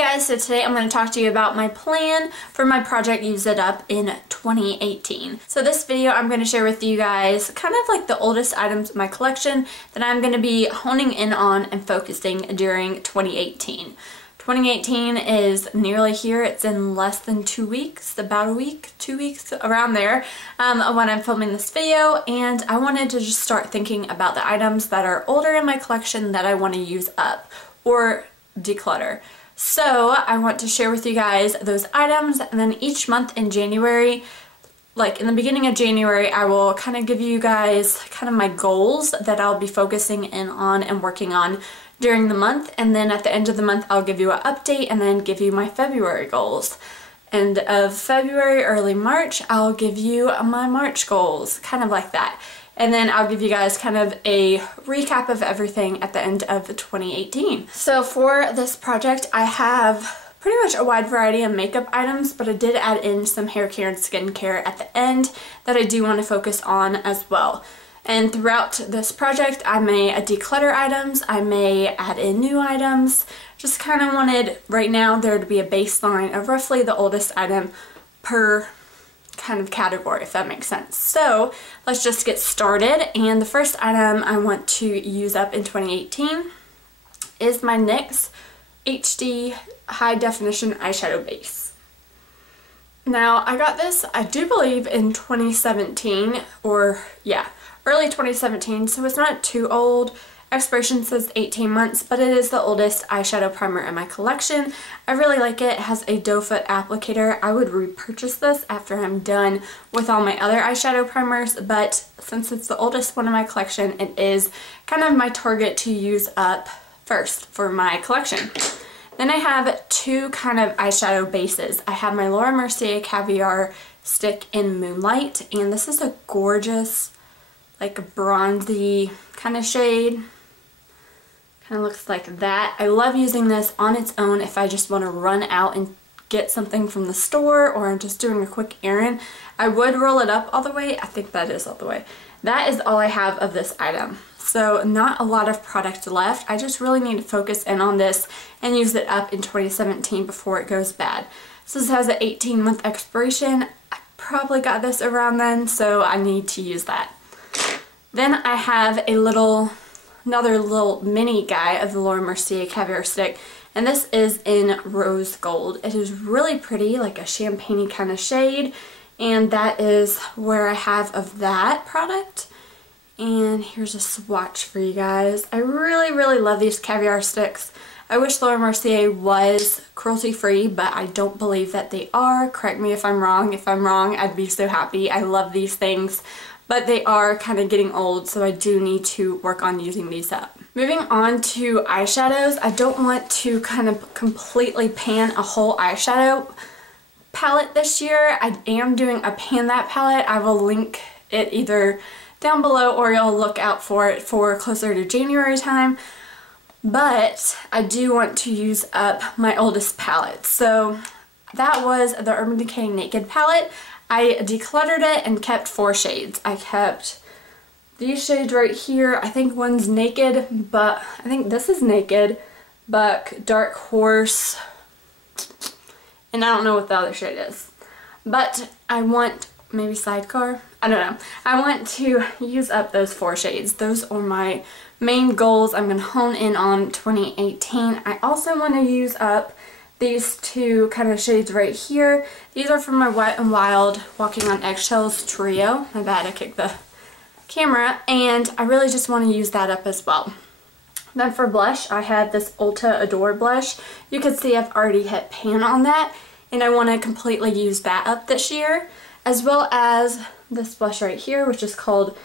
guys, so today I'm going to talk to you about my plan for my project Use It Up in 2018. So this video I'm going to share with you guys kind of like the oldest items in my collection that I'm going to be honing in on and focusing during 2018. 2018 is nearly here. It's in less than 2 weeks, about a week, 2 weeks, around there when I'm filming this video, and I wanted to just start thinking about the items that are older in my collection that I want to use up or declutter. So I want to share with you guys those items, and then each month in January, like in the beginning of January, I will kind of give you guys kind of my goals that I'll be focusing in on and working on during the month, and then at the end of the month I'll give you an update and then give you my February goals. End of February, early March, I'll give you my March goals, kind of like that. And then I'll give you guys kind of a recap of everything at the end of 2018. So for this project, I have pretty much a wide variety of makeup items, but I did add in some hair care and skincare at the end that I do want to focus on as well. And throughout this project, I may declutter items, I may add in new items. Just kind of wanted right now there to be a baseline of roughly the oldest item per kind of category, if that makes sense. So let's just get started, and the first item I want to use up in 2018 is my NYX HD High Definition Eyeshadow Base. Now I got this, I do believe, in 2017, or yeah, early 2017, so it's not too old. Expiration says 18 months, but it is the oldest eyeshadow primer in my collection. I really like it. It has a doe foot applicator. I would repurchase this after I'm done with all my other eyeshadow primers, but since it's the oldest one in my collection, it is kind of my target to use up first for my collection. Then I have two kind of eyeshadow bases. I have my Laura Mercier Caviar stick in Moonlight, and this is a gorgeous, like bronzy kind of shade. Kind of looks like that. I love using this on its own if I just want to run out and get something from the store, or I'm just doing a quick errand. I would roll it up all the way. I think that is all the way. That is all I have of this item. So not a lot of product left. I just really need to focus in on this and use it up in 2017 before it goes bad. So this has an 18-month expiration. I probably got this around then, so I need to use that. Then I have another little mini guy of the Laura Mercier Caviar stick, and this is in rose gold. It is really pretty, like a champagne-y kind of shade, and that is where I have of that product. And here's a swatch for you guys. I really love these Caviar sticks. I wish Laura Mercier was cruelty-free, but I don't believe that they are. Correct me if I'm wrong. If I'm wrong, I'd be so happy. I love these things, but they are kind of getting old, so I do need to work on using these up. Moving on to eyeshadows, I don't want to kind of completely pan a whole eyeshadow palette this year. I am doing a pan that palette. I will link it either down below, or you'll look out for it for closer to January time. But I do want to use up my oldest palette. So that was the Urban Decay Naked palette. I decluttered it and kept 4 shades. I kept these shades right here. I think one's Naked, but I think this is Naked, Buck, Dark Horse, and I don't know what the other shade is. But I want, maybe Sidecar? I don't know. I want to use up those 4 shades. Those are my main goals I'm going to hone in on 2018. I also want to use up these 2 kind of shades right here. These are from my Wet n Wild Walking on Eggshells trio. My bad, I kicked the camera. And I really just want to use that up as well. Then for blush, I have this Ulta Adore blush. You can see I've already hit pan on that, and I want to completely use that up this year. As well as this blush right here, which is called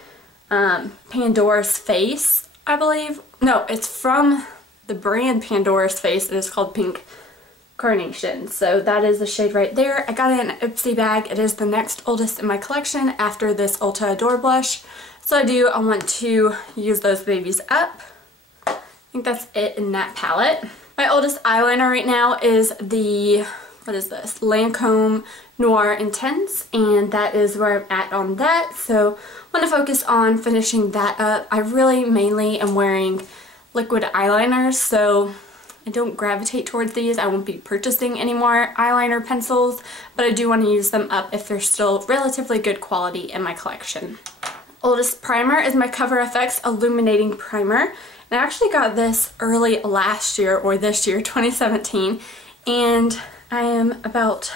Pandora's Face, I believe. No, it's from the brand Pandora's Face. It is called Pink Carnation. So that is the shade right there. I got it in an Ipsy bag. It is the next oldest in my collection after this Ulta Adore blush. So I want to use those babies up. I think that's it in that palette. My oldest eyeliner right now is the, what is this? Lancome Noir Intense, and that is where I'm at on that. So I want to focus on finishing that up. I really mainly am wearing liquid eyeliners, so I don't gravitate towards these. I won't be purchasing any more eyeliner pencils, but I do want to use them up if they're still relatively good quality in my collection. Oldest primer is my Cover FX Illuminating Primer. And I actually got this early last year, or this year, 2017, and I am about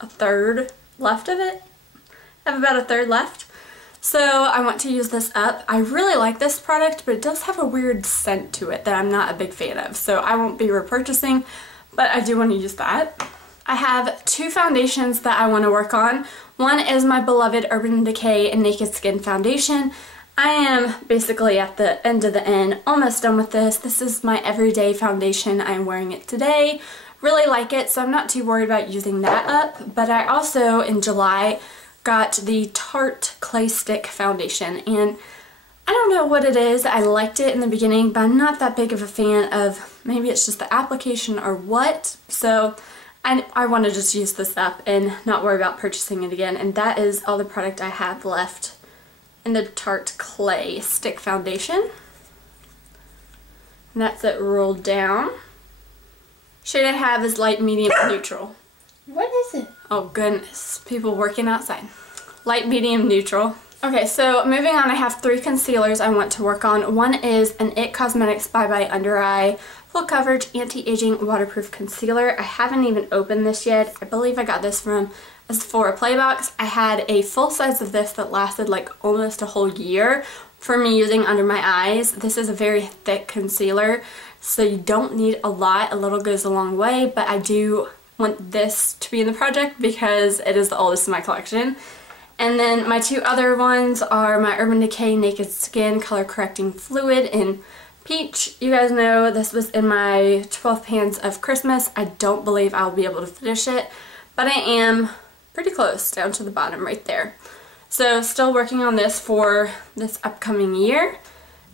a third left of it. I have about a third left. So I want to use this up. I really like this product, but it does have a weird scent to it that I'm not a big fan of. So I won't be repurchasing, but I do want to use that. I have two foundations that I want to work on. One is my beloved Urban Decay and Naked Skin foundation. I am basically at the end of the end, almost done with this. This is my everyday foundation. I am wearing it today. Really like it, so I'm not too worried about using that up. But I also, in July, got the Tarte Clay Stick foundation, and I don't know what it is. I liked it in the beginning, but I'm not that big of a fan of, maybe it's just the application or what. So I want to just use this up and not worry about purchasing it again, and that is all the product I have left in the Tarte Clay Stick foundation. And that's it rolled down. Shade I have is light, medium, neutral. What is it? Oh goodness, people working outside. Light, medium, neutral. Okay, so moving on, I have three concealers I want to work on. One is an IT Cosmetics Bye Bye Under Eye Full Coverage Anti-Aging Waterproof Concealer. I haven't even opened this yet. I believe I got this from a Sephora Play Box. I had a full size of this that lasted like almost a whole year for me using under my eyes. This is a very thick concealer, so you don't need a lot. A little goes a long way, but I do want this to be in the project because it is the oldest in my collection. And then my two other ones are my Urban Decay Naked Skin Color Correcting Fluid in Peach. You guys know this was in my 12 pans of Christmas. I don't believe I'll be able to finish it, but I am pretty close down to the bottom right there. So still working on this for this upcoming year.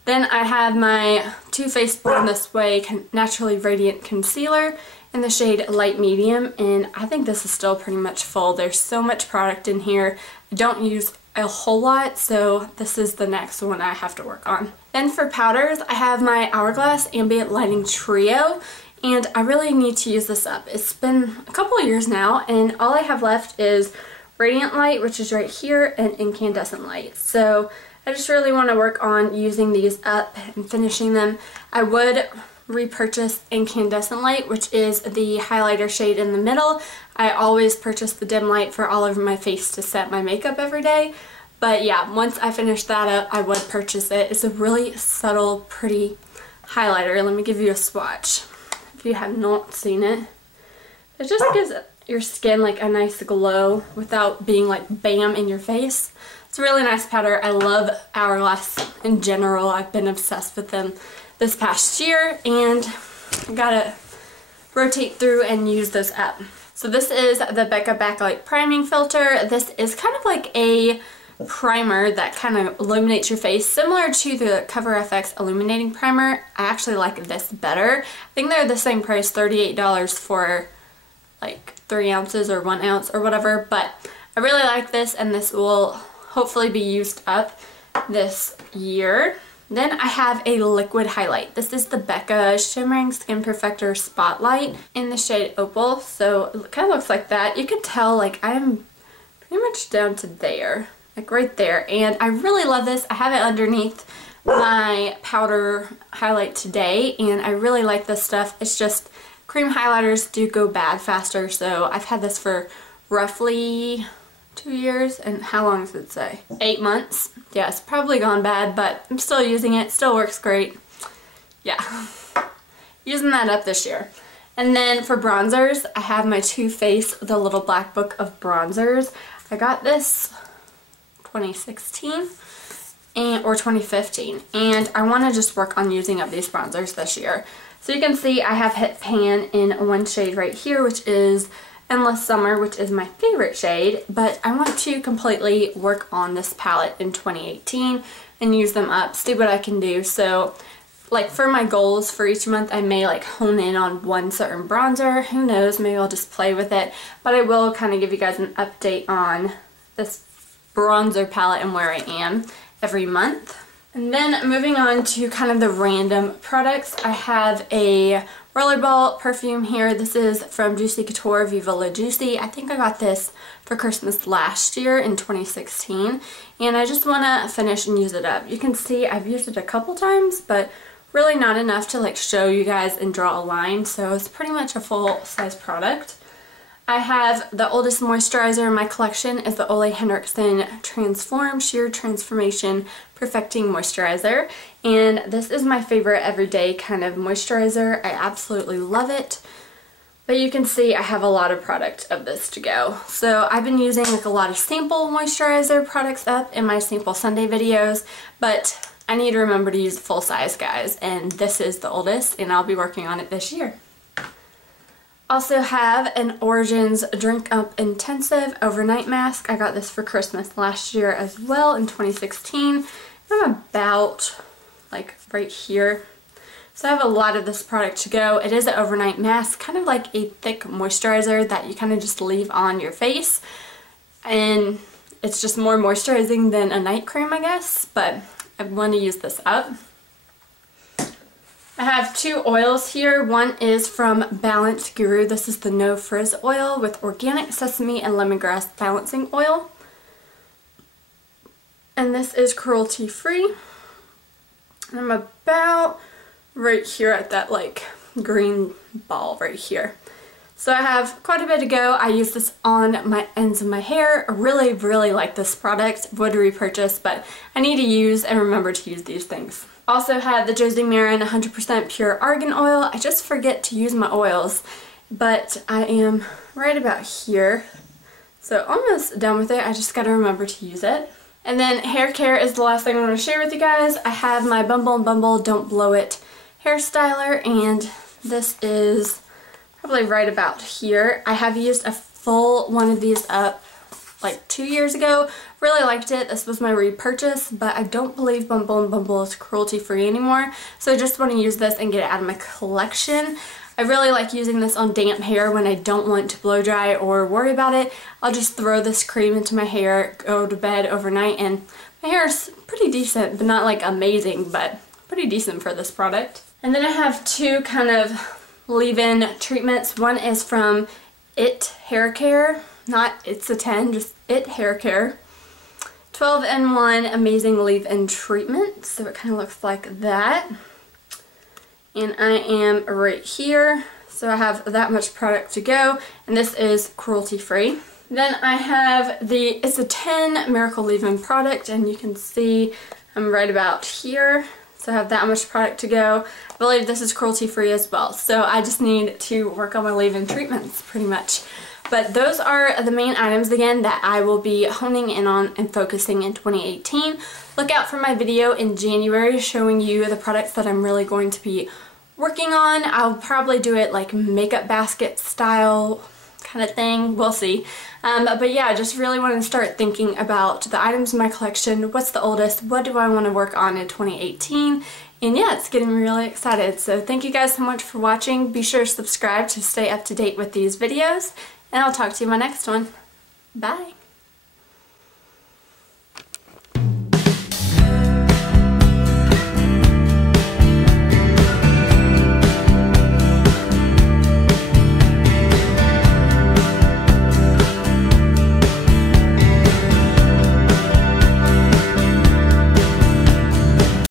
Then I have my Too Faced Born This Way Naturally Radiant Concealer in the shade Light Medium, and I think this is still pretty much full. There's so much product in here. I don't use a whole lot, so this is the next one I have to work on. Then for powders, I have my Hourglass Ambient Lighting Trio, and I really need to use this up. It's been a couple of years now, and all I have left is Radiant Light, which is right here, and Incandescent Light. So I just really want to work on using these up and finishing them. I would repurchase Incandescent Light, which is the highlighter shade in the middle. I always purchase the dim light for all over my face to set my makeup every day. But yeah, once I finish that up, I would purchase it. It's a really subtle, pretty highlighter. Let me give you a swatch if you have not seen it. It just gives your skin like a nice glow without being like bam in your face. It's a really nice powder. I love Hourglass in general. I've been obsessed with them this past year, and I gotta rotate through and use those up. So this is the Becca Backlight Priming Filter. This is kind of like a primer that kind of illuminates your face, similar to the Cover FX Illuminating Primer. I actually like this better. I think they're the same price, $38 for like 3 ounces or 1 ounce or whatever, but I really like this, and this will hopefully be used up this year. Then I have a liquid highlight. This is the Becca Shimmering Skin Perfector Spotlight in the shade Opal. So it kind of looks like that. You can tell like I'm pretty much down to there, like right there. And I really love this. I have it underneath my powder highlight today, and I really like this stuff. It's just cream highlighters do go bad faster, so I've had this for roughly 2 years, and how long does it say? 8 months. Yeah, it's probably gone bad, but I'm still using it. Still works great. Yeah, using that up this year. And then for bronzers, I have my Too Faced The Little Black Book of Bronzers. I got this 2016 or 2015, and I want to just work on using up these bronzers this year. So you can see I have hit pan in one shade right here, which is Endless Summer, which is my favorite shade, but I want to completely work on this palette in 2018 and use them up, see what I can do. So like for my goals for each month, I may like hone in on one certain bronzer. Who knows, maybe I'll just play with it, but I will kind of give you guys an update on this bronzer palette and where I am every month. And then moving on to kind of the random products, I have a Rollerball Perfume here. This is from Juicy Couture, Viva La Juicy. I think I got this for Christmas last year in 2016, and I just want to finish and use it up. You can see I've used it a couple times, but really not enough to like show you guys and draw a line, so it's pretty much a full-size product. I have the oldest moisturizer in my collection is the Ole Henriksen Transform Sheer Transformation Perfecting Moisturizer, and this is my favorite everyday kind of moisturizer. I absolutely love it, but you can see I have a lot of product of this to go. So I've been using like a lot of sample moisturizer products up in my Sample Sunday videos, but I need to remember to use the full size, guys, and this is the oldest, and I'll be working on it this year. Also have an Origins Drink Up Intensive Overnight Mask. I got this for Christmas last year as well in 2016. I'm about like right here. So I have a lot of this product to go. It is an overnight mask, kind of like a thick moisturizer that you kind of just leave on your face. And it's just more moisturizing than a night cream, I guess, but I want to use this up. I have two oils here. One is from Balance Guru. This is the No Frizz oil with organic sesame and lemongrass balancing oil. And this is cruelty free. I'm about right here at that like green ball right here. So I have quite a bit to go. I use this on my ends of my hair. I really like this product. Would repurchase, but I need to use and remember to use these things. Also have the Josie Maran 100% Pure Argan Oil. I just forget to use my oils, but I am right about here. So almost done with it. I just gotta remember to use it. And then hair care is the last thing I want to share with you guys. I have my Bumble & Bumble Don't Blow It hair styler, and this is probably right about here. I have used a full one of these up like 2 years ago. Really liked it. This was my repurchase, but I don't believe Bumble & Bumble is cruelty free anymore, so I just want to use this and get it out of my collection. I really like using this on damp hair when I don't want to blow dry or worry about it. I'll just throw this cream into my hair, go to bed overnight, and my hair is pretty decent, but not like amazing, but pretty decent for this product. And then I have two kind of leave-in treatments. One is from It Hair Care, not It's a 10, just It Hair Care. 12-in-1 amazing leave-in treatment, so it kind of looks like that. And I am right here, so I have that much product to go, and this is cruelty free. Then I have the It's a 10 Miracle Leave-In product, and you can see I'm right about here, so I have that much product to go. I believe this is cruelty free as well, so I just need to work on my leave-in treatments pretty much. But those are the main items, again, that I will be honing in on and focusing in 2018. Look out for my video in January showing you the products that I'm really going to be working on. I'll probably do it like makeup basket style kind of thing. We'll see. But yeah, I just really want to start thinking about the items in my collection. What's the oldest? What do I want to work on in 2018? And yeah, it's getting me really excited. So thank you guys so much for watching. Be sure to subscribe to stay up to date with these videos. And I'll talk to you in my next one. Bye!